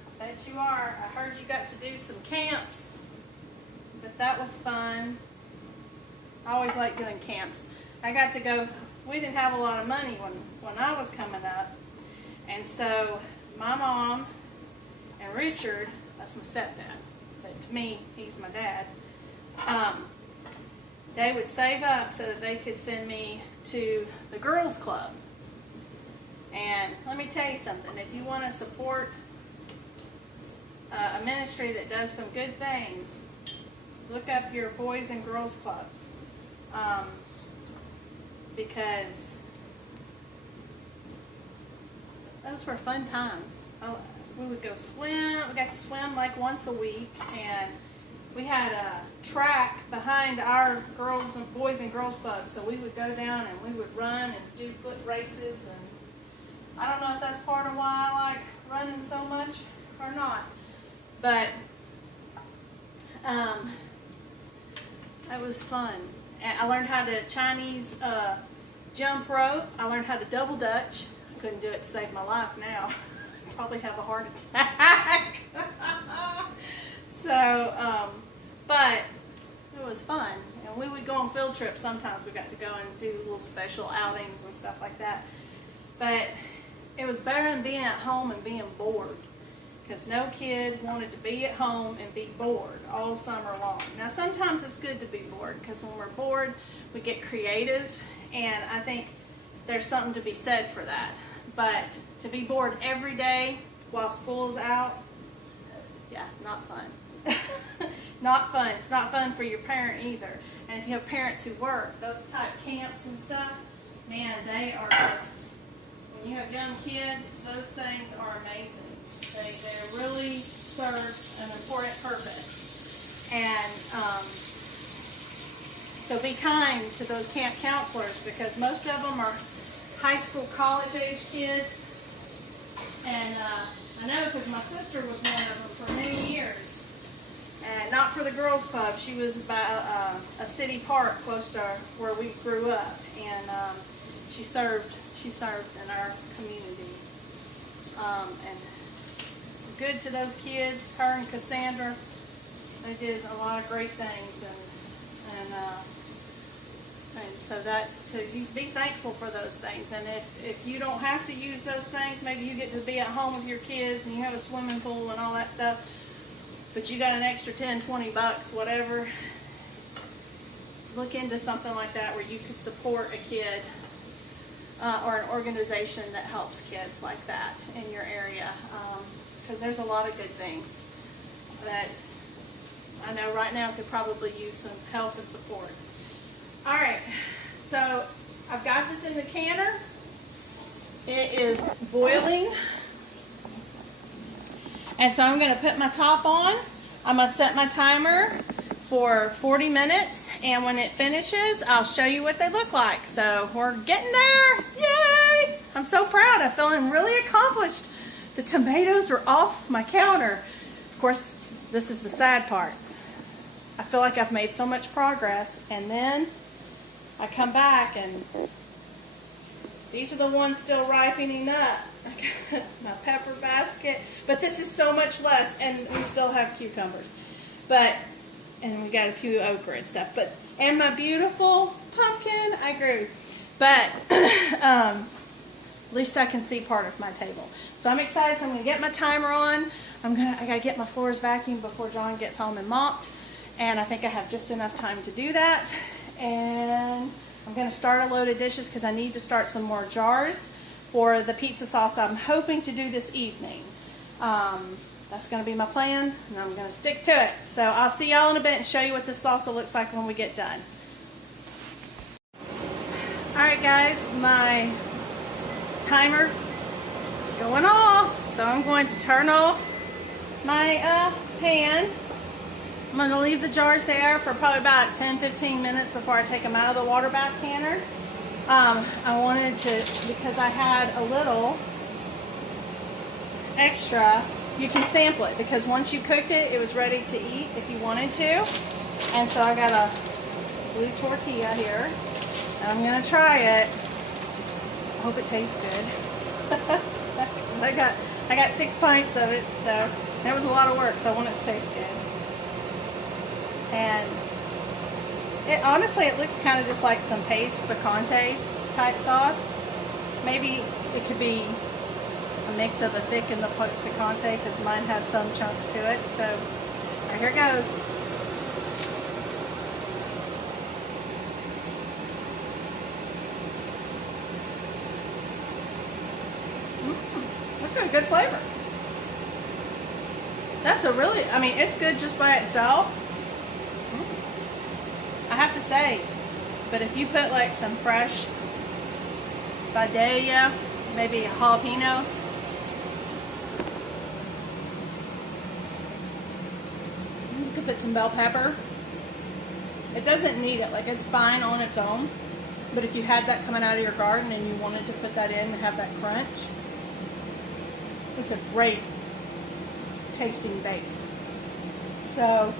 I bet you are. I heard you got to do some camps, but that was fun. I always like doing camps. I got to go. We didn't have a lot of money when I was coming up, and so my mom and Richard, that's my stepdad, but to me, he's my dad, they would save up so that they could send me to the girls club. And let me tell you something, if you want to support a ministry that does some good things, look up your boys and girls clubs, because those were fun times. We would go swim. We got to swim like once a week, and we had a track behind our boys and girls club, so we would go down and we would run and do foot races. And I don't know if that's part of why I like running so much or not, but it was fun. And I learned how to Chinese jump rope. I learned how to double dutch. I couldn't do it to save my life now. I'd probably have a heart attack. So, but it was fun. And we would go on field trips sometimes. We got to go and do little special outings and stuff like that. But it was better than being at home and being bored, because no kid wanted to be at home and be bored all summer long. Now, sometimes it's good to be bored, because when we're bored, we get creative, and I think there's something to be said for that. But to be bored every day while school's out, yeah, not fun. Not fun. It's not fun for your parent either. And if you have parents who work, those type camps and stuff, man, they are just, when you have young kids, those things are amazing. They really serve an important purpose. And so be kind to those camp counselors, because most of them are high school, college age kids. And I know, because my sister was one of them for many years. And not for the girls club. She was by a city park close to where we grew up. And she served in our community. And good to those kids, her and Cassandra. They did a lot of great things, and so that's to be thankful for those things. And if you don't have to use those things, maybe you get to be at home with your kids and you have a swimming pool and all that stuff, but you got an extra $10, $20, whatever. Look into something like that where you could support a kid or an organization that helps kids like that in your area. Because there's a lot of good things that I know right now could probably use some help and support. All right, so I've got this in the canner. It is boiling. And so I'm going to put my top on. I'm going to set my timer for 40 minutes, and when it finishes, I'll show you what they look like. So we're getting there. Yay! I'm so proud. I'm feeling really accomplished. The tomatoes are off my counter. Of course, this is the sad part. I feel like I've made so much progress, and then I come back and these are the ones still ripening up. My pepper basket, but this is so much less, and we still have cucumbers, and we got a few okra and stuff, and my beautiful pumpkin I grew, but at least I can see part of my table. So I'm excited. So I'm gonna get my timer on. I gotta get my floors vacuumed before John gets home and mopped, and I think I have just enough time to do that. And I'm going to start a load of dishes because I need to start some more jars for the pizza salsa I'm hoping to do this evening. That's going to be my plan, and I'm going to stick to it. So I'll see y'all in a bit and show you what this salsa looks like when we get done. Alright guys, my timer is going off, so I'm going to turn off my pan. I'm going to leave the jars there for probably about 10-15 minutes before I take them out of the water bath canner. I wanted to, because I had a little extra, you can sample it, because once you cooked it, it was ready to eat if you wanted to. And so I got a blue tortilla here, and I'm going to try it. I hope it tastes good. I got 6 pints of it, so that was a lot of work, so I want it to taste good. And honestly, it looks kind of just like some paste picante type sauce. Maybe it could be a mix of the thick and the picante, because mine has some chunks to it. So, right, here goes. That's got a good flavor. That's a really, I mean, it's good just by itself. I have to say, but if you put like some fresh Vidalia, maybe a jalapeno, you could put some bell pepper. It doesn't need it, like it's fine on its own, but if you had that coming out of your garden and you wanted to put that in and have that crunch, it's a great tasting base. So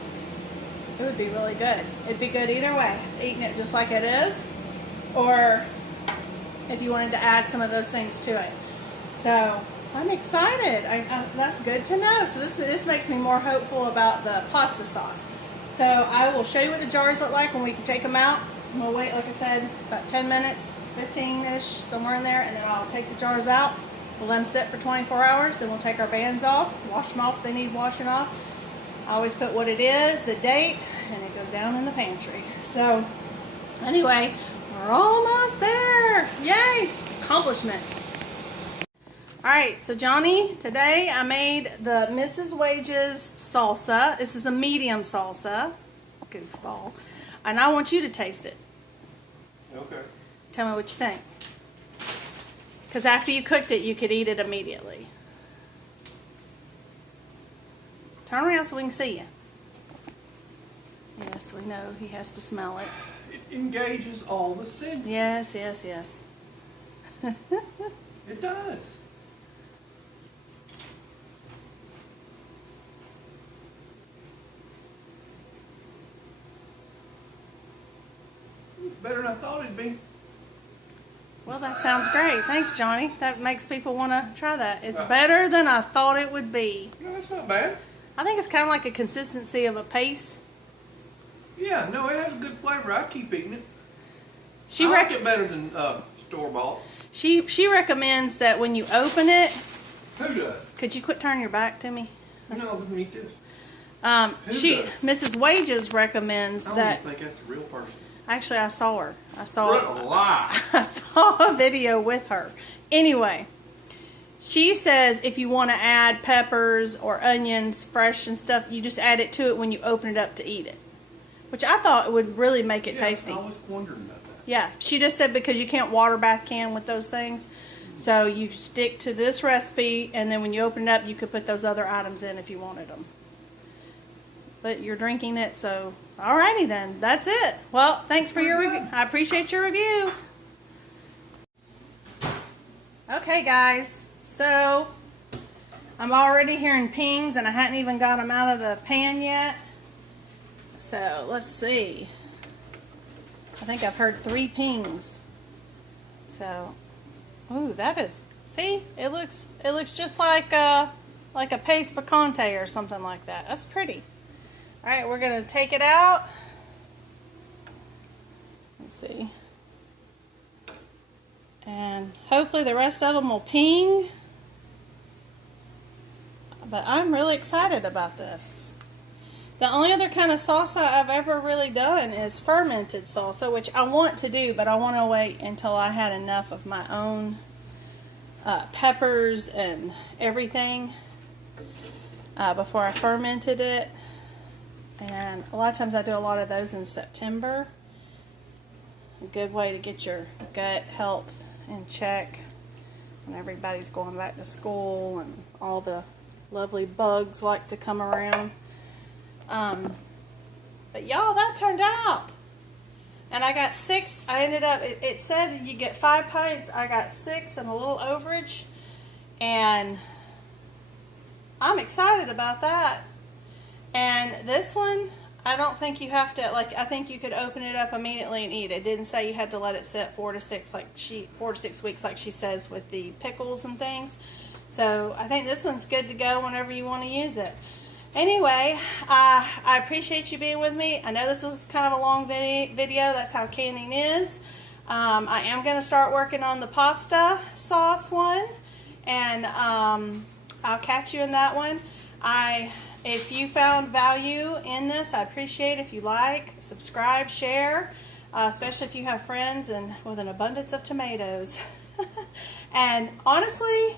it would be really good. It'd be good either way, eating it just like it is, or if you wanted to add some of those things to it. So I'm excited. That's good to know. So this makes me more hopeful about the pasta sauce. So I will show you what the jars look like when we can take them out. We'll wait, like I said, about 10 minutes, 15-ish, somewhere in there, and then I'll take the jars out. We'll let them sit for 24 hours. Then we'll take our bands off, wash them off if they need washing off. I always put what it is, the date, and it goes down in the pantry. So anyway, we're almost there. Yay! Accomplishment. Alright, so Johnny, today I made the Mrs.WagesSalsa. This is a medium salsa. Goofball. And I want you to taste it. Okay. Tell me what you think. Because after you cooked it, you could eat it immediately. Turn around so we can see you. Yes, we know he has to smell it. It engages all the senses. Yes, yes, yes. It does. Better than I thought it'd be. Well, that sounds great. Thanks, Johnny. That makes people want to try that. It's better than I thought it would be. No, that's not bad. I think it's kind of like a consistency of a paste. Yeah, no, it has a good flavor. I keep eating it. She I like it better than store-bought. She recommends that when you open it. Who does? Could you quit turning your back to me? No, let me eat this. She does? Mrs. Wages recommends I don't that. even think that's a real person. Actually, I saw her. What a lie. I saw a video with her. Anyway, she says if you want to add peppers or onions, fresh and stuff, you just add it to it when you open it up to eat it. Which I thought would really make it tasty. I was wondering about that. Yeah, she just said because you can't water bath can with those things. So you stick to this recipe, and then when you open it up, you could put those other items in if you wanted them. but you're drinking it, so alrighty then. That's it. Well, thanks for your review. I appreciate your review. Okay, guys, so I'm already hearing pings, and I hadn't even got them out of the pan yet. So let's see. I think I've heard 3 pings. So, ooh, that is. See, it looks just like a paste picante or something like that. That's pretty. All right, we're gonna take it out. Let's see. And hopefully the rest of them will ping. But I'm really excited about this. The only other kind of salsa I've ever really done is fermented salsa, which I want to do, but I want to wait until I had enough of my own peppers and everything before I fermented it. And a lot of times I do a lot of those in September. A good way to get your gut health in check when everybody's going back to school and all the lovely bugs like to come around. But y'all, that turned out. And I got 6. I ended up, it said you get 5 pints. I got 6 and a little overage. And I'm excited about that. And this one, I don't think you have to, like, I think you could open it up immediately and eat it. It didn't say you had to let it sit 4 to 6 weeks like she says with the pickles and things. So I think this one's good to go whenever you want to use it. Anyway, I appreciate you being with me. I know this was kind of a long video. That's how canning is. I am going to start working on the pasta sauce one, and I'll catch you in that one. If you found value in this, I appreciate if you like, subscribe, share, especially if you have friends and with an abundance of tomatoes. And honestly,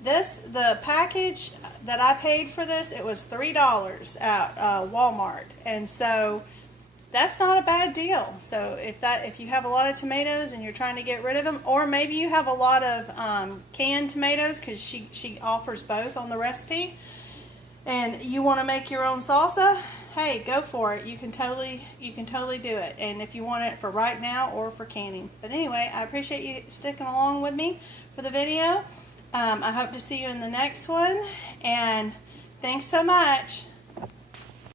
the package that I paid for this, it was $3 at Walmart, and so that's not a bad deal. So if you have a lot of tomatoes and you're trying to get rid of them, or maybe you have a lot of canned tomatoes, because she offers both on the recipe, and you want to make your own salsa, hey, go for it. You can totally do it. And if you want it for right now or for canning. But anyway, I appreciate you sticking along with me for the video. I hope to see you in the next one, and thanks so much.